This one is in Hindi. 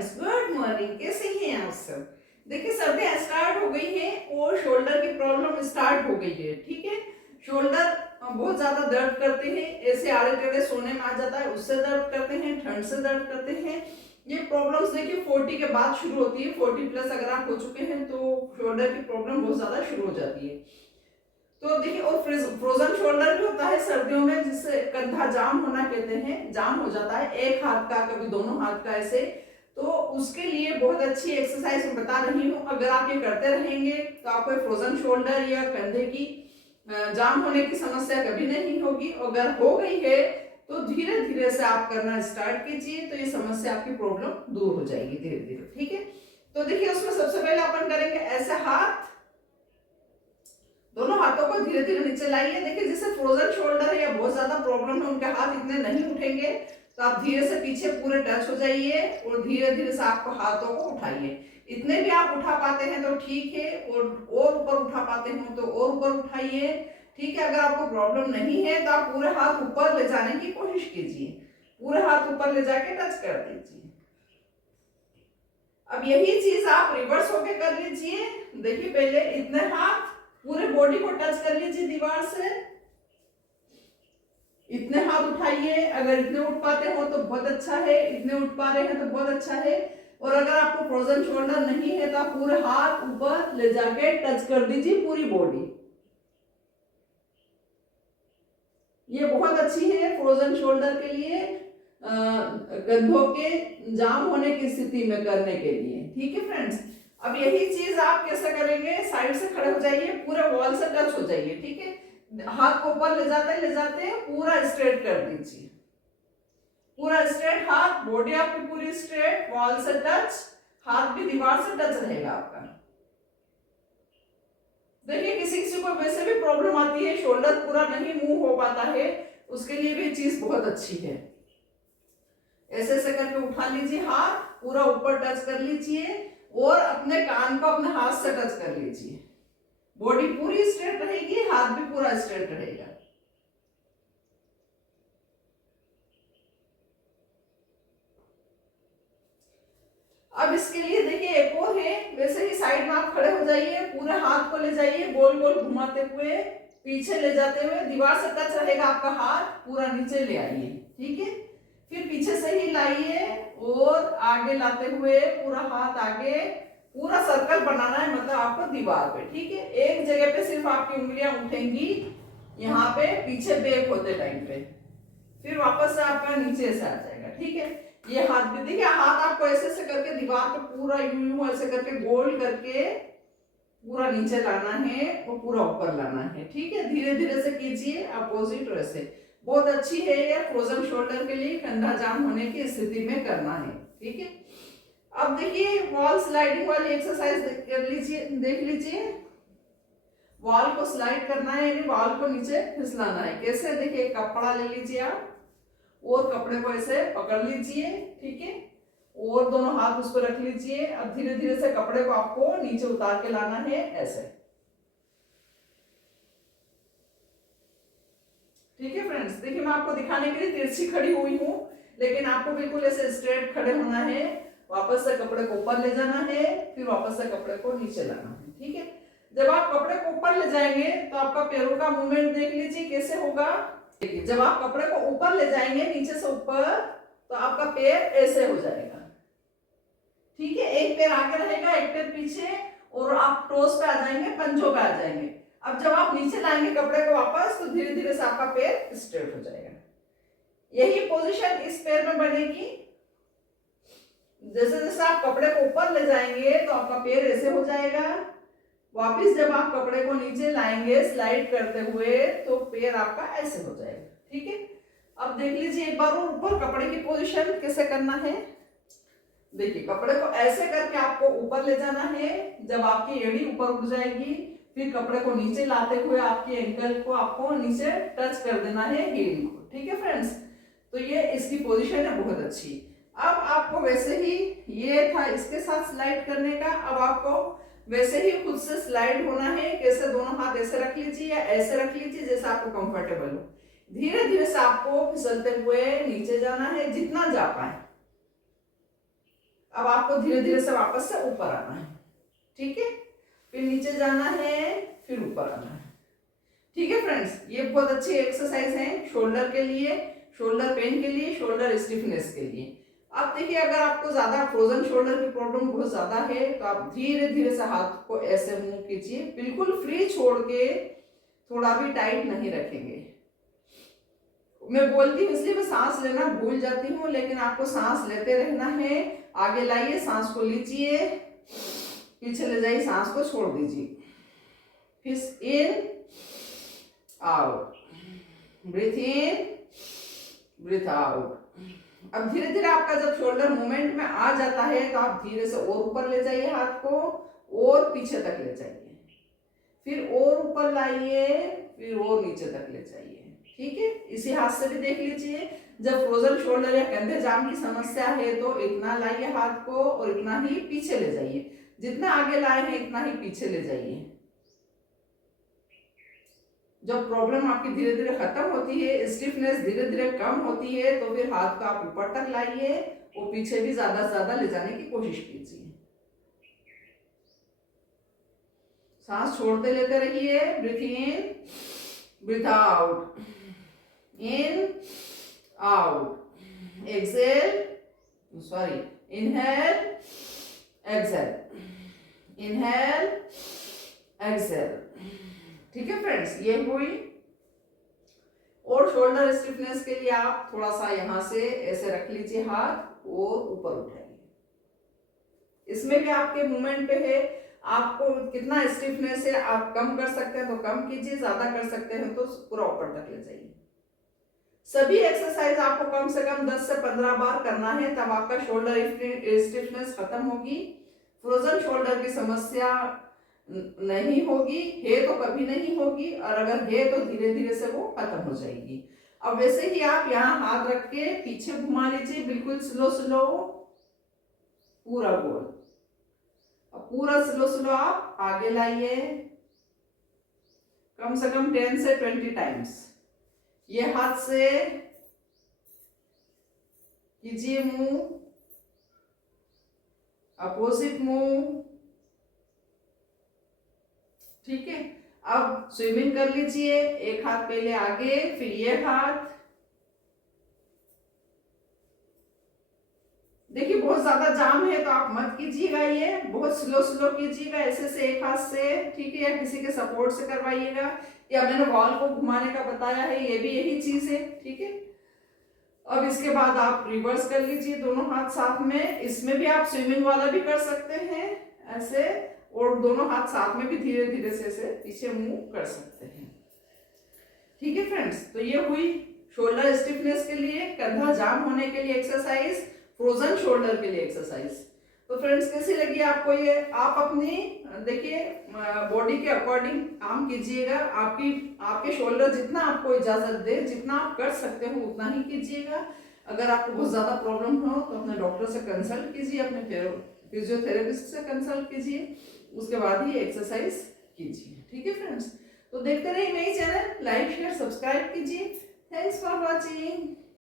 Friends, good morning. कैसे हैं आप सब? देखिए, सर्दियां स्टार्ट हो गई हैं और शोल्डर की प्रॉब्लम स्टार्ट हो गई है। ठीक है, शोल्डर बहुत ज्यादा दर्द करते हैं, ऐसे आड़े टेढ़े सोने में आ जाता है, उससे दर्द करते हैं, ठंड से दर्द करते हैं। ये प्रॉब्लम्स देखिए 40 के बाद शुरू होती है। 40 प्लस अगर आप हो चुके हैं तो शोल्डर की प्रॉब्लम बहुत ज्यादा शुरू हो जाती है। तो देखिए, और फ्रोजन शोल्डर भी होता है सर्दियों में, जिससे कंधा जाम होना कहते हैं, जाम हो जाता है एक हाथ का, कभी दोनों हाथ का ऐसे। तो उसके लिए बहुत अच्छी एक्सरसाइज मैं बता रही हूँ। अगर आप ये करते रहेंगे तो आपको फ्रोजन शोल्डर या कंधे की जाम होने की समस्या कभी नहीं होगी। अगर हो गई है तो धीरे धीरे से आप करना स्टार्ट कीजिए, तो ये समस्या आपकी प्रॉब्लम दूर हो जाएगी धीरे धीरे। ठीक है, तो देखिए उसमें सबसे पहले अपन करेंगे ऐसे हाथ, दोनों हाथों को धीरे धीरे नीचे लाइए। देखिए, जिससे फ्रोजन शोल्डर है या बहुत ज्यादा प्रॉब्लम है, उनके हाथ इतने नहीं उठेंगे, तो आप धीरे से पीछे पूरे टच हो जाइए और धीरे धीरे से आपको हाथों को उठाइए। इतने भी आप उठा पाते हैं तो ठीक है, और ऊपर उठा पाते हो तो और ऊपर उठाइए। ठीक है, अगर आपको प्रॉब्लम नहीं है तो आप पूरे हाथ ऊपर ले जाने की कोशिश कीजिए, पूरे हाथ ऊपर ले जाके टच कर दीजिए। अब यही चीज आप रिवर्स होके कर लीजिए। देखिए, पहले इतने हाथ पूरे बॉडी को टच कर लीजिए दीवार से, इतने हाथ उठाइए। अगर इतने उठ पाते हो तो बहुत अच्छा है, इतने उठ पा रहे हैं तो बहुत अच्छा है। और अगर आपको फ्रोजन शोल्डर नहीं है तो आप पूरे हाथ ऊपर ले जाके टच कर दीजिए पूरी बॉडी। ये बहुत अच्छी है फ्रोजन शोल्डर के लिए, कंधों के जाम होने की स्थिति में करने के लिए। ठीक है फ्रेंड्स, अब यही चीज आप कैसे करेंगे, साइड से खड़े हो जाइए, पूरे वॉल से टच हो जाइए। ठीक है, हाथ को ऊपर ले जाते पूरा स्ट्रेट कर दीजिए, पूरा स्ट्रेट हाथ, बॉडी आपकी पूरी स्ट्रेट, वॉल से टच, हाथ भी दीवार से टच रहेगा आपका। देखिए, किसी किसी को वैसे भी प्रॉब्लम आती है, शोल्डर पूरा नहीं मूव हो पाता है, उसके लिए भी चीज बहुत अच्छी है। ऐसे ऐसे करके उठा लीजिए, हाथ पूरा ऊपर टच कर लीजिए और अपने कान को अपने हाथ से टच कर लीजिए। बॉडी पूरी स्ट्रेट रहेगी, हाथ भी पूरा स्ट्रेट रहेगा। अब इसके लिए देखिए एक और है, वैसे ही साइड में आप खड़े हो जाइए, पूरे हाथ को ले जाइए गोल गोल घुमाते हुए, पीछे ले जाते हुए, दीवार से टच रहेगा आपका हाथ, पूरा नीचे ले आइए। ठीक है, फिर पीछे से ही लाइए और आगे लाते हुए पूरा हाथ आगे, पूरा सर्कल बनाना है, मतलब आपको दीवार पे। ठीक है, एक जगह पे सिर्फ आपकी उंगलियां उठेंगी, यहाँ पे पीछे बैक होते टाइम पे, फिर वापस से आपका नीचे से आ जाएगा। ठीक है, ये हाथ भी देखिए, हाथ आपको ऐसे ऐसे करके दीवार पे पूरा यूं ऐसे करके गोल करके पूरा नीचे लाना है और पूरा ऊपर लाना है। ठीक है, धीरे धीरे से कीजिए, अपोजिट वैसे। बहुत अच्छी है ये फ्रोजन शोल्डर के लिए, कंधा जाम होने की स्थिति में करना है। ठीक है, अब देखिए वॉल स्लाइडिंग वाली एक्सरसाइज कर लीजिए, देख लीजिए। वॉल को स्लाइड करना है, यानी वॉल को नीचे फिसलाना है। कैसे, देखिए कपड़ा ले लीजिए आप और कपड़े को ऐसे पकड़ लीजिए। ठीक है, और दोनों हाथ उस पर रख लीजिए। अब धीरे धीरे से कपड़े को आपको नीचे उतार के लाना है ऐसे। ठीक है फ्रेंड्स, देखिए मैं आपको दिखाने के लिए तिरछी खड़ी हुई हूँ, लेकिन आपको बिल्कुल ऐसे स्ट्रेट खड़े होना है। वापस से कपड़े को ऊपर ले जाना है, फिर वापस से कपड़े को नीचे लाना है। ठीक है, जब आप कपड़े को ऊपर ले जाएंगे तो आपका पैरों का मूवमेंट देख लीजिए कैसे होगा। देखिए, जब आप कपड़े को ऊपर ले जाएंगे नीचे से ऊपर, तो आपका पैर ऐसे हो जाएगा। ठीक है, एक पैर आगे रहेगा, एक पैर पीछे, और आप टोस पे आ जाएंगे, पंजों पे आ जाएंगे। अब जब आप नीचे लाएंगे कपड़े को वापस, तो धीरे धीरे से आपका पैर स्ट्रेट हो जाएगा। यही पोजीशन इस पैर में बनेगी। जैसे जैसे आप कपड़े को ऊपर ले जाएंगे तो आपका पैर ऐसे हो जाएगा। वापिस जब आप कपड़े को नीचे लाएंगे स्लाइड करते हुए, तो पैर आपका ऐसे हो जाएगा। ठीक है, अब देख लीजिए एक बार ऊपर कपड़े की पोजीशन कैसे करना है। देखिए, कपड़े को ऐसे करके आपको ऊपर ले जाना है। जब आपकी एड़ी ऊपर उठ जाएगी, फिर कपड़े को नीचे लाते हुए आपकी एंकल को आपको नीचे टच कर देना है, हील को। ठीक है फ्रेंड्स, तो ये इसकी पोजीशन है बहुत अच्छी। अब आपको वैसे ही, ये था इसके साथ स्लाइड करने का, अब आपको वैसे ही खुद से स्लाइड होना है। कैसे, दोनों हाथ ऐसे रख लीजिए या ऐसे रख लीजिए जैसे आपको कंफर्टेबल हो। धीरे धीरे से आपको फिसलते हुए नीचे जाना है, जितना जा पाए। अब आपको धीरे धीरे से वापस से ऊपर आना है, ठीक है, फिर नीचे जाना है, फिर ऊपर आना है। ठीक है फ्रेंड्स, ये बहुत अच्छी एक्सरसाइज है शोल्डर के लिए, शोल्डर पेन के लिए, शोल्डर स्टिफनेस के लिए। अब देखिए, अगर आपको ज्यादा फ्रोजन शोल्डर की प्रॉब्लम बहुत ज्यादा है तो आप धीरे धीरे से हाथ को ऐसे मूव कीजिए, बिल्कुल फ्री छोड़ के, थोड़ा भी टाइट नहीं रखेंगे। मैं बोलती हूँ इसलिए मैं सांस लेना भूल जाती हूँ, लेकिन आपको सांस लेते रहना है। आगे लाइए, सांस को लीजिए, पीछे ले जाइए, सांस को छोड़ दीजिए, फिर in out, breathe in, breathe out. अब धीरे धीरे आपका जब शोल्डर मूवमेंट में आ जाता है तो आप धीरे से और ऊपर ले जाइए हाथ को, और पीछे तक ले जाइए, फिर और ऊपर लाइए, फिर और नीचे तक ले जाइए। ठीक है, इसी हाथ से भी देख लीजिए, जब फ्रोजन शोल्डर या कंधे जाम की समस्या है तो इतना लाइए हाथ को और इतना ही पीछे ले जाइए, जितना आगे लाए हैं इतना ही पीछे ले जाइए। जब प्रॉब्लम आपकी धीरे धीरे खत्म होती है, स्टिफनेस धीरे धीरे कम होती है, तो फिर हाथ को आप ऊपर तक लाइए और पीछे भी ज्यादा से ज्यादा ले जाने की कोशिश कीजिए। सांस छोड़ते लेते रहिए, breathe in, breathe out, in out, exhale, sorry, inhale, exhale, inhale, exhale. ठीक है फ्रेंड्स, ये हुई। और शोल्डर स्टिफनेस के लिए आप थोड़ा सा यहां से ऐसे रख लीजिए हाथ और ऊपर उठाइए। इसमें भी आपके मूवमेंट पे है, आपको कितना स्टिफनेस है आप कम कर सकते हैं तो कम कीजिए, ज्यादा कर सकते हैं तो पूरा ऊपर तक ले जाइए। सभी एक्सरसाइज आपको कम से कम 10 से 15 बार करना है, तब आपका शोल्डर स्टिफनेस खत्म होगी, फ्रोजन शोल्डर की समस्या नहीं होगी, है तो कभी नहीं होगी, और अगर है तो धीरे धीरे से वो खत्म हो जाएगी। अब वैसे ही आप यहाँ हाथ रख के पीछे घुमा लीजिए, बिल्कुल स्लो स्लो, पूरा गोल। अब पूरा स्लो स्लो आप आगे लाइए, कम से कम 10 से 20 टाइम्स। ये हाथ से कीजिए मूव, अपोजिट मूव। ठीक है, अब स्विमिंग कर लीजिए, एक हाथ पहले आगे, फिर ये हाथ। देखिए बहुत ज्यादा जाम है तो आप मत कीजिएगा, ये बहुत स्लो स्लो कीजिएगा, ऐसे से एक हाथ से, ठीक है, या किसी के सपोर्ट से करवाइएगा, या मैंने वॉल को घुमाने का बताया है, ये भी यही चीज है। ठीक है, अब इसके बाद आप रिवर्स कर लीजिए दोनों हाथ साथ में। इसमें भी आप स्विमिंग वाला भी कर सकते हैं ऐसे, और दोनों हाथ साथ में भी धीरे धीरे से ऐसे पीछे मूव कर सकते हैं। ठीक है फ्रेंड्स, तो ये हुई शोल्डर स्टिफनेस के लिए, कंधा जाम होने के लिए एक्सरसाइज, फ्रोजन शोल्डर के लिए एक्सरसाइज। तो फ्रेंड्स कैसी लगी आपको ये? आप अपनी देखिए बॉडी के अकॉर्डिंग काम कीजिएगा, आपके शोल्डर जितना आपको इजाजत दे, जितना आप कर सकते हो उतना ही कीजिएगा। अगर आपको बहुत ज्यादा प्रॉब्लम हो तो अपने डॉक्टर से कंसल्ट कीजिए, अपने फिजियोथेरेपिस्ट से कंसल्ट कीजिए, उसके बाद ही एक्सरसाइज कीजिए। ठीक है फ्रेंड्स, तो देखते रहिए मेरी चैनल, लाइक शेयर सब्सक्राइब कीजिए। Thanks for watching.